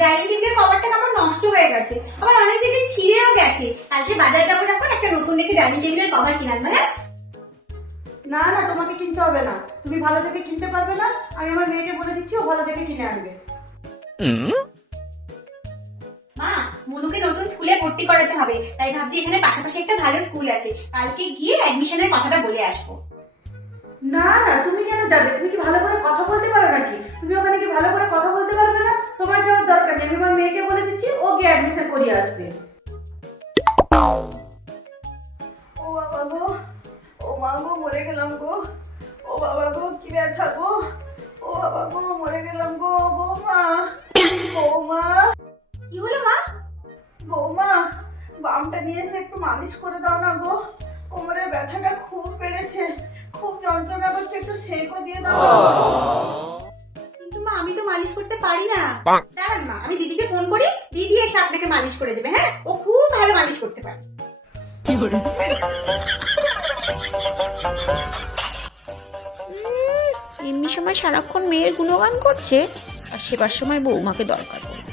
Dining টেবিলের কভারটা কেমন নষ্ট হয়ে গেছে, আবার অনেক দিকে ছিঁড়েও গেছে। কালকে বাজার যাবো যখন একটা নতুন দেখে ডাইনিং টেবিলের কভার কিনে আনবো। হ্যাঁ না না, তোমাকে কিনতে হবে না, তুমি ভালো দেখে কিনতে পারবে না। আমি আমার মেয়েকে বলে দিচ্ছি, ও ভালো দেখে কিনে আনবে। মা, মনুকে নতুন স্কুলে ভর্তি করাতে হবে, তাই ভাবছি এখানে পাশাপাশি একটা ভালো স্কুল আছে, কালকে গিয়ে অ্যাডমিশনের কথাটা বলে আসবো। না না, তুমি কেন যাবে? তুমি কি ভালো করে কথা বলতে পারো নাকি? তুমি ওখানে কি ভালো করে কথা বলতে পারবে না? তোমার যাওয়ার দরকার নেই, আমি আমার মেয়েকে বলে দিচ্ছি, ও গিয়ে অ্যাডমিশন করিয়ে আসবে। ও বাবা গো, ও মা গো, মরে গেলাম গো। ও বাবা গো, কি ব্যথা গো। ও বাবা গো, মরে গেলাম গো। বৌমা, বৌমা, কি হলো মা? বৌমা, বামটা নিয়ে এসে একটু মালিশ করে দাও না গো। কোমরের ব্যথাটা খুব বেড়েছে, খুব যন্ত্রণা করছে, একটু সেঁকও দিয়ে দাও না গো। কিন্তু মা, আমি তো মালিশ করতে পারি না। দাঁড়ান মা, আমি দিদিকে ফোন করি, দিদি এসে আপনাকে মালিশ করে দেবে। হ্যাঁ, ও খুব ভালো মালিশ করতে পারে। এমনি সময় সারাক্ষণ মেয়ের গুণগান করছে, আর সেবার সময় বৌমাকে দরকার পড়বে।